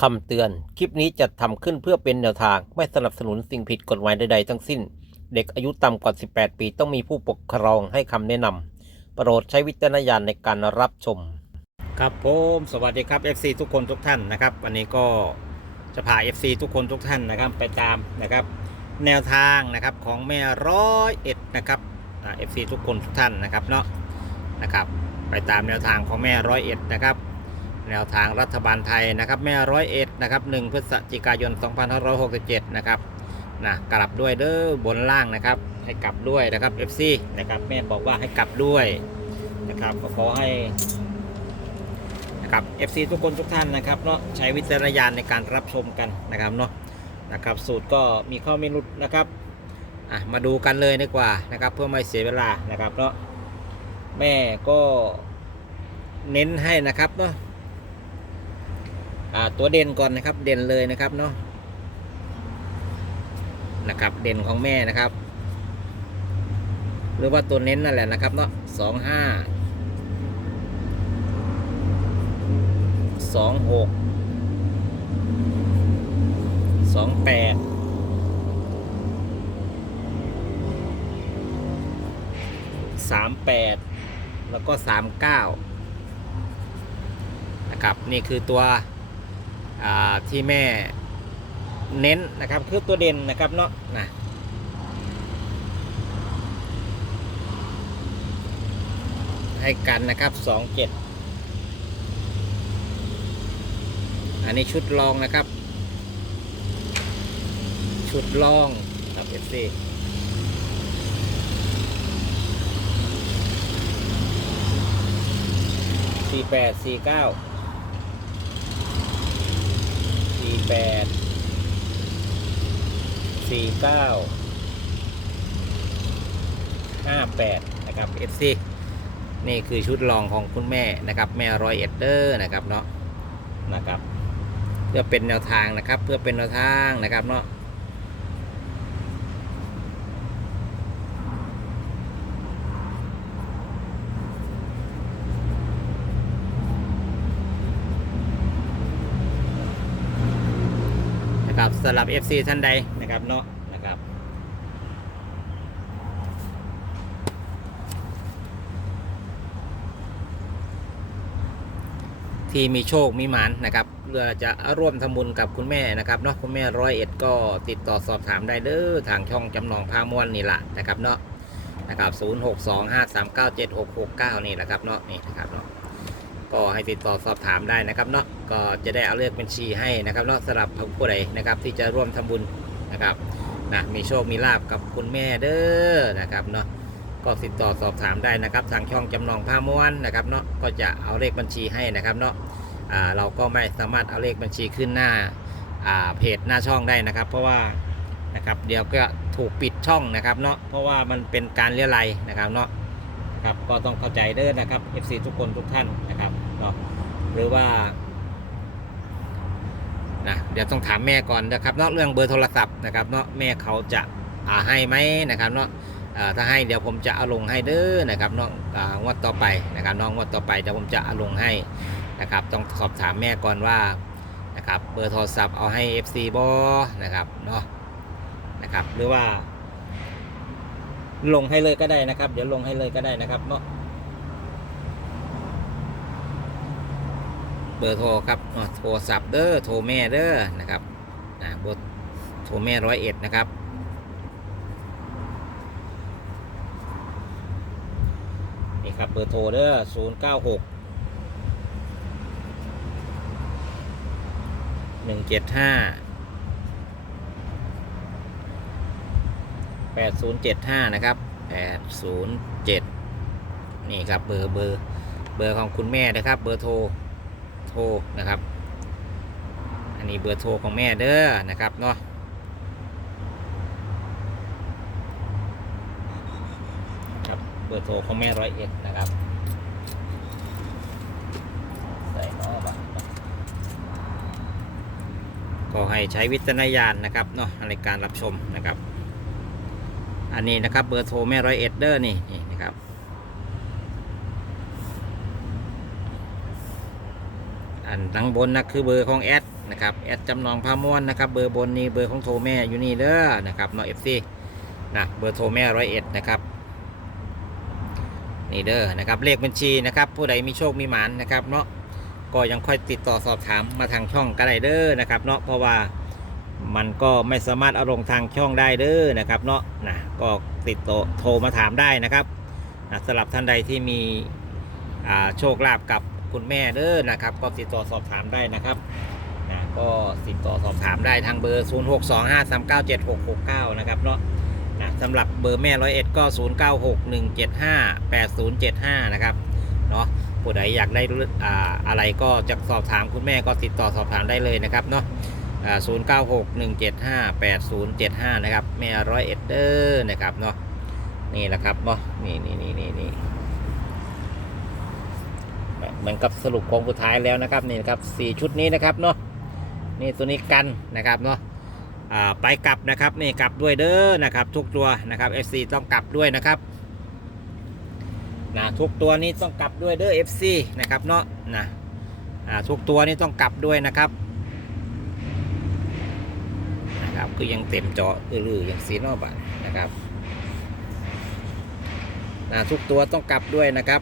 คำเตือน คลิปนี้จะทำขึ้นเพื่อเป็นแนวทาง ไม่สนับสนุนสิ่งผิดกฎหมายใดๆทั้งสิ้น เด็กอายุต่ำกว่า 18 ปีต้องมีผู้ปกครองให้คำแนะนำโปรดใช้วิจารณญาณในการรับชม ครับผมสวัสดีครับ FC ทุกคนทุกท่านนะครับ วันนี้ก็จะพา FC ทุกคนทุกท่านนะครับ ไปตามนะครับ แนวทางนะครับของแม่ร้อยเอ็ดนะครับเอ่า FC ทุกคนทุกท่านนะครับเนาะนะครับ ไปตามแนวทางของแม่ร้อยเอ็ดนะครับ แนวทางรัฐบาลไทยนะครับแม่ร้อยเอ็ดนะครับหนึ่งพฤศจิกายน 2567 นะครับนะกลับด้วยเด้อบนล่างนะครับ ให้กลับด้วยนะครับ FC นะครับแม่บอกว่าให้กลับด้วยนะครับก็ขอให้นะครับ FC ทุกคนทุกท่านนะครับเนาะใช้วิจารณญาณในการรับชมกันนะครับเนาะนะครับสูตรก็มีข้อมีรุดนะครับอะมาดูกันเลยดีกว่านะครับ เพื่อไม่เสียเวลานะครับเนาะแม่ก็เน้นให้นะครับเนาะ ตัวเด่นก่อนนะครับ เด่นเลยนะครับเนาะนะครับ เด่นของแม่นะครับ หรือว่าตัวเน้นนั่นแหละนะครับเนาะสองห้าสองหกสองแปดสามแปดแล้วก็สามเก้านะครับ นี่คือตัว ที่แม่เน้นนะครับคือตัวเด่นนะครับเนาะนะให้กันนะครับสองเจ็ดอันนี้ชุดรองนะครับ ชุดรองครับเอฟซีสี่แปดสี่เก้า สี่แปดสี่เก้าห้าแปดนะครับ FC นี่คือชุดรองของคุณแม่นะครับ แม่รอยเอ็ดเดอร์นะครับเนาะนะครับ เพื่อเป็นแนวทางนะครับ เพื่อเป็นแนวทางนะครับเนาะ นะครับสำหรับ FC ท่านใดนะครับเนาะนะครับที่มีโชคมีหมานนะครับเพื่อจะร่วมทำบุญกับคุณแม่นะครับเนาะคุณแม่ร้อยเอ็ดก็ติดต่อสอบถามได้เด้อทางช่องจำลองพามวนนี่แหละนะครับเนาะนะครับ 0 6 2 5 3 9 7 6 6 9 นี่แหละครับเนาะนี่นะครับเนาะ ก็ให้ติดต่อสอบถามได้นะครับเนาะก็จะได้เอาเลขบัญชีให้นะครับเนาะสำหรับผู้ใดนะครับที่จะร่วมทำบุญนะครับนะมีโชคมีลาบกับคุณแม่เด้อนะครับเนาะก็ติดต่อสอบถามได้นะครับ ทางช่องจำนองผ้าม้วนนะครับเนาะก็จะเอาเลขบัญชีให้นะครับเนาะเราก็ไม่สามารถเอาเลขบัญชีขึ้นหน้าอ่าเพจหน้าช่องได้นะครับ เพราะว่านะครับเดี๋ยวก็ถูกปิดช่องนะครับเนาะเพราะว่ามันเป็นการเลี้ยไรนะครับเนาะ ครับก็ต้องเข้าใจเด้อนะครับ FC ทุกคนทุกท่านนะครับเนาะหรือว่านะเดี๋ยวต้องถามแม่ก่อนนะครับเนาะเรื่องเบอร์โทรศัพท์นะครับเนาะแม่เขาจะอ่าให้ไหมนะครับเนาะอ่าถ้าให้เดี๋ยวผมจะเอาลงให้เด้อนะครับน้องอ่างวดต่อไปนะครับน้องงวดต่อไปเดี๋ยวผมจะเอาลงให้นะครับ ต้องสอบถามแม่ก่อนว่านะครับเบอร์โทรศัพท์เอาให้ FC บอนะครับเนาะนะครับหรือว่า ลงให้เลยก็ได้นะครับ เดี๋ยวลงให้เลยก็ได้นะครับเนาะเบอร์โทรครับโทรศัพท์เด้อโทรแม่เด้อนะครับอ่าเบอร์โทรแม่ร้อยเอ็ดนะครับนี่ครับเบอร์โทรเด้อศูนย์เก้าหกหนึ่งเจ็ดห้า แปดศูนย์เจ็ดห้านะครับแปดศูนย์เจ็ดนี่ครับเบอร์เบอร์เบอร์ของคุณแม่นะครับ เบอร์โทรโทรนะครับ อันนี้เบอร์โทรของแม่เด้อนะครับเนาะครับเบอร์โทรของแม่ร้อยเอ็ดนะครับใส่เนาะบัตรก็ให้ใช้วิจารณญาณนะครับเนาะในการรับชมนะครับ อันนี้นะครับเบอร์โทรแม่ร้อยเอ็ดเดอร์นี่นี่นะครับอันดังบนนะคือเบอร์ของแอดนะครับแอดจำนองพามวนนะครับเบอร์บนนี้เบอร์ของโทรแม่อยู่นี่เด้อนะครับนาะเอฟซีนะเบอร์โทรแม่ร้อยเอ็ดนะครับนี่เด้อนะครับเลขบัญชีนะครับผู้ใดมีโชคมีหมานนะครับเนาะก็ยังค่อยติดต่อสอบถามมาทางช่องก็ได้เด้อนะครับเนาะเพราะว่า มันก็ไม่สามารถเอาลงทางช่องได้เด้อนะครับเนาะนะก็ติดต่อโทรมาถามได้นะครับนะสำหรับท่านใดที่มีโชคลาภกับคุณแม่เด้อนะครับ ก็ติดต่อสอบถามได้นะครับนะก็ติดต่อสอบถามได้ทางเบอร์ 0625397669 นะครับเนาะนะสำหรับเบอร์แม่ร้อยเอ็ดก็ 0961758075 นะครับเนาะผู้ใดอยากได้ออะไรก็จะสอบถามคุณแม่ก็ติดต่อสอบถามได้เลยนะครับเนาะ 0961758075 นะครับ แม่ร้อยเอ็ดเดอร์นะครับเนาะนี่แหละครับเนาะนี่นี่นี่นี่นี่เหมือนกับสรุปโค้งสุดท้ายแล้วนะครับนี่นะครับสี่ชุดนี้นะครับเนาะนี่ตัวนี้กันนะครับเนาะอ่าไปกลับนะครับนี่กลับด้วยเด้อนะครับ ทุกตัวนะครับ FC ต้องกลับด้วยนะครับนะทุกตัวนี้ต้องกลับด้วยเด้อ FC นะครับเนาะนะอ่าทุกตัวนี้ต้องกลับด้วยนะครับ นะครับคือยังเต็มจออือลือยังสีนอบัตนะครับนะทุกตัวต้องกลับด้วยนะครับ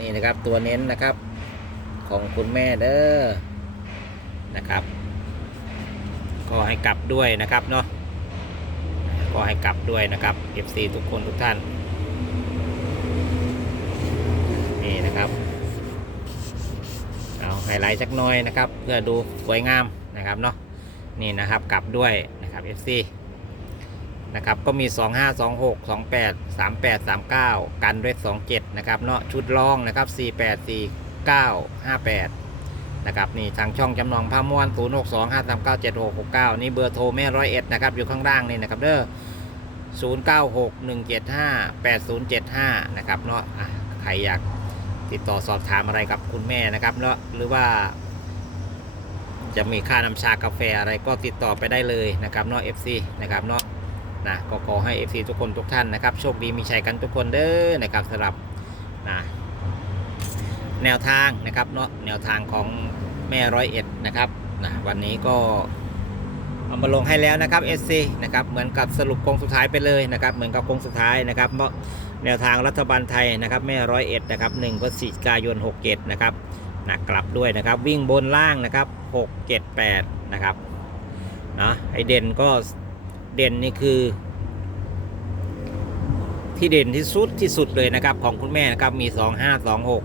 นี่นะครับตัวเน้นนะครับ ของคุณแม่เด้อนะครับ ก็ให้กลับด้วยนะครับเนาะก็ให้กลับด้วยนะครับ FC ทุกคนทุกท่าน นี่นะครับเอาไฮไลท์สักหน่อยนะครับ เพื่อดูสวยงามนะครับเนาะ นี่นะครับกลับด้วยนะครับ FC นะครับก็มี 25 26 28 38 39 กันด้วย 27 นะครับเนาะชุดรองนะครับ 48 49 58 นะครับนี่ทางช่องจำลองผ้าม้วน 0 6 2 5 3 9 7 6 6 9 นี่เบอร์โทรแม่ร้อยเอ็ดนะครับอยู่ข้างล่างนี่นะครับเด้อ0 9 6 1 7 5 8 0 7 5 นะครับเนาะอะใครอยากติดต่อสอบถามอะไรกับคุณแม่นะครับเนาะหรือว่า จะมีค่าน้ำชากาแฟอะไรก็ติดต่อไปได้เลยนะครับเนาะ FC นะครับเนาะนะก็ขอให้ FC ทุกคนทุกท่านนะครับโชคดีมีชัยกันทุกคนเด้อนะครับสำหรับนะแนวทางนะครับเนาะแนวทางของแม่ร้อยเอ็ดนะครับนะวันนี้ก็เอามาลงให้แล้วนะครับ SC นะครับเหมือนกับสรุปโค้งสุดท้ายไปเลยนะครับเหมือนกับโค้งสุดท้ายนะครับเพราะแนวทางรัฐบาลไทยนะครับแม่ร้อยเอ็ดนะครับหนึ่งพฤศจิกายน6 7นะครับ นะกลับด้วยนะครับ วิ่งบนล่างนะครับ 6 7 8 นะครับนะไอเด่นก็เด่นนี่คือ ที่เด่นที่สุดที่สุดเลยนะครับของคุณแม่นะครับมี 2 5 2 6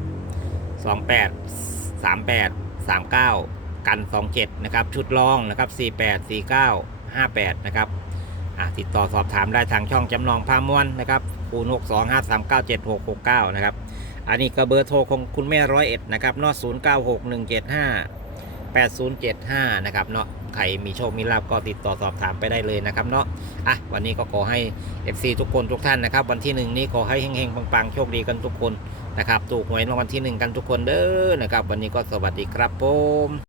2 8 3 8 3 9 กัน 27 นะครับ ชุดรองนะครับ 48 49 58 นะครับติดต่อสอบถามได้ทางช่องจำลองพามวนนะครับคูณ6 2 5 3 9 7 6 6 9 นะครับ อันนี้ก็เบอร์โทรของคุณแม่ร้อยเอ็ดนะครับเนาะ0 9 6 1 7 5 8075นะครับเนาะใครมีโชคมีลาบก็ติดต่อสอบถามไปได้เลยนะครับเนาะอะวันนี้ก็ขอให้ FC ทุกคนทุกท่านนะครับ วันที่หนึ่งนี้ขอให้เฮงๆปังๆโชคดีกันทุกคนนะครับถูกหวยรางวัลที่หนึ่งกันทุกคนเด้อนะครับ วันนี้ก็สวัสดีครับผม